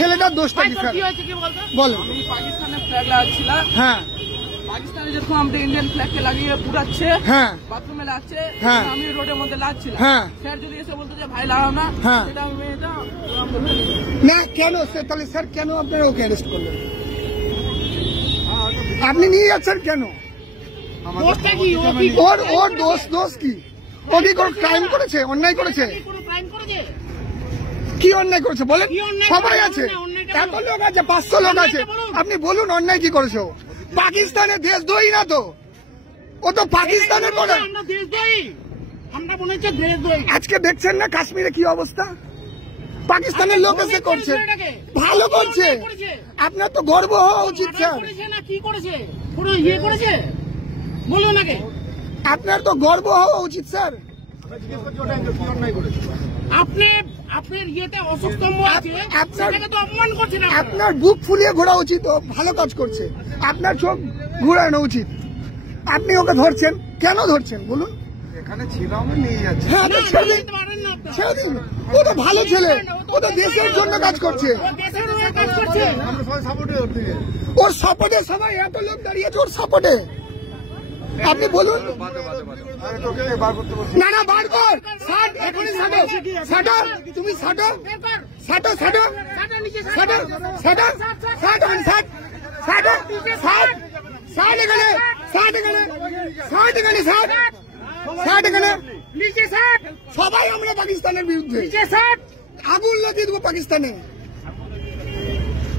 ছেলেটার দোষটা কি স্যার বলো? পাকিস্তানের ফ্ল্যাগ লাগাচ্ছিলাম। হ্যাঁ, পাকিস্তানে যেরকম আমাদের ইন্ডিয়ান ফ্ল্যাগকে লাগিয়ে পুরাচ্ছে, হ্যাঁ, বাথরুমে লাগছে, হ্যাঁ, আমি রোডের মধ্যে লাগছিলাম। হ্যাঁ, স্যার যদি এসে বলতো যে ভাই লাগাও না, হ্যাঁ, সেটা আমি না কেন স্যার? তাহলে স্যার কেন আপনারা ওকে অ্যারেস্ট করলেন? আপনি নিয়ে যাচ্ছেন কেন? ওর দোষ কি? ও কি কোনো ক্রাইম করেছে? অন্যায় করেছে? কি অন্যায় করেছে বলেন? সবাই আছে, এত লোক আছে, 500 লোক আছে, আপনি বলুন অন্যায় কি করেছে? পাকিস্তানের দেশদ্রোহী না তো, ও তো পাকিস্তানের করে। আজকে দেখছেন না কাশ্মীরে কি অবস্থা? পাকিস্তানের লোক এসে করছে, ভালো করছে, আপনার তো গর্ব হওয়া উচিত স্যার। কি করেছে ইয়ে করেছে বলুন আগে, আপনার তো গর্ব হওয়া উচিত স্যার। আপনার ইয়েতে অসুস্থম্ভ আছে, আপনাকে তো অপমান করছে না। আপনার বুক ফুলিয়ে ঘোরা উচিত, ও ভালো কাজ করছে, আপনার চোখ ঘুরানো উচিত। আপনি ওকে ধরছেন কেন? ধরছেন বলুন? এখানে ছিলাম, নিয়ে যাচ্ছে। হ্যাঁ, ছেড়ে দিন, ও তো ভালো ছেলে, ও তো দেশের জন্য কাজ করছে, ওর সাপোর্টে সবাই এত লোক দাঁড়িয়েছে, ওর সাপোর্টে। আপনি বলুন না, না বার কর, এখনই ছাটো, তুমি ছাটো, সবাই আমরা পাকিস্তানের বিরুদ্ধে, আগুন লাগিয়ে দেবো পাকিস্তানে।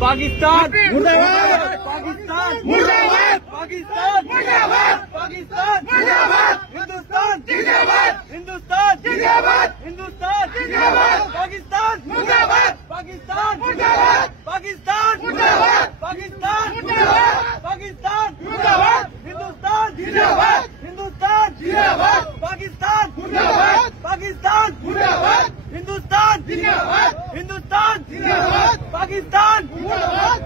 পাকিস্তান মুর্দাবাদ, পাকিস্তান মুর্দাবাদ, পাকিস্তান মুর্দাবাদ, পাকিস্তান মুর্দাবাদ, হিন্দুস্তান জিন্দাবাদ, হিন্দুস্তান জিন্দাবাদ, হিন্দুস্তান জিন্দাবাদ, পাকিস্তান মুর্দাবাদ, পাকিস্তান মুর্দাবাদ, পাকিস্তান মুর্দাবাদ, পাকিস্তান মুর্দাবাদ, পাকিস্তান মুর্দাবাদ, হিন্দুস্তান জিন্দাবাদ, হিন্দুস্তান জিন্দাবাদ, পাকিস্তান মুর্দাবাদ, পাকিস্তান মুর্দাবাদ, হিন্দুস্তান জিন্দাবাদ, হিন্দুস্তান জিন্দাবাদ, পাকিস্তান মুর্দাবাদ।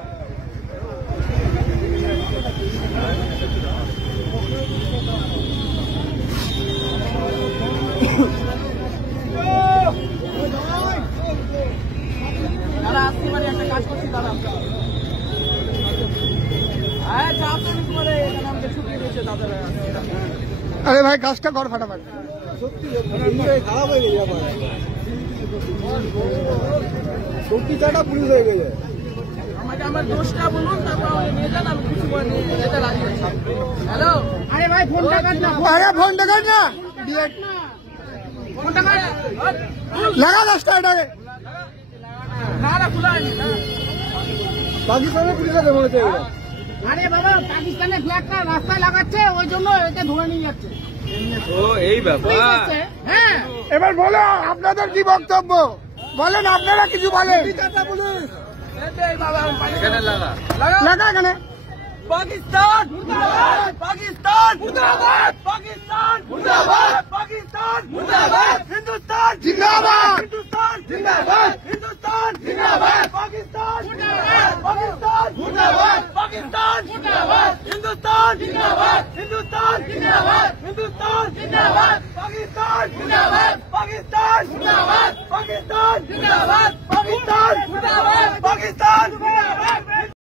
দাদা আসতে পারে, একটা কাজ করছি দাদা। আরে ভাই কাজটা কর ফাটাফাট। খারাপ হয়ে গেছে, সত্যিটা পুলিশ হয়ে গেছে। আমাকে আমার দোষটা বলুন, তারপর নিয়ে যান, আমি কিছু যেতে রাজি আছি। হ্যালো, আরে ভাই ফোনটা কাট না, আরে ফোনটা কাট না, ফোনটা কাট লাগা রাস্তা এটাকে। না না খোলা হয়নি। পাকিস্তানের পুলিশ আছে বলেছে। আরে বাবা, পাকিস্তানের ফ্ল্যাগটা রাস্তায় লাগাচ্ছে, ওই জন্য এটা ধরে নিয়ে যাচ্ছে। ও এই ব্যাপার। হ্যাঁ, এবার বলো আপনাদের কি বক্তব্য, বলেন, আপনারা কিছু বলেন। এখানে লাগা লাগা এখানে। পাকিস্তান মুর্দাবাদ, পাকিস্তান মুর্দাবাদ, পাকিস্তান মুর্দাবাদ, পাকিস্তান মুর্দাবাদ, হিন্দুস্তান জিন্দাবাদ, হিন্দুস্তান জিন্দাবাদ, হিন্দুস্তান জিন্দাবাদ, পাকিস্তান মুর্দাবাদ, পাকিস্তান মুর্দাবাদ, পাকিস্তান মুর্দাবাদ, হিন্দুস্তান জিন্দাবাদ, হিন্দুস্তান জিন্দাবাদ, হিন্দুস্তান জিন্দাবাদ, পাকিস্তান মুর্দাবাদ, পাকিস্তান মুর্দাবাদ, পাকিস্তান জিন্দাবাদ, পাকিস্তান মুর্দাবাদ, পাকিস্তান মুর্দাবাদ।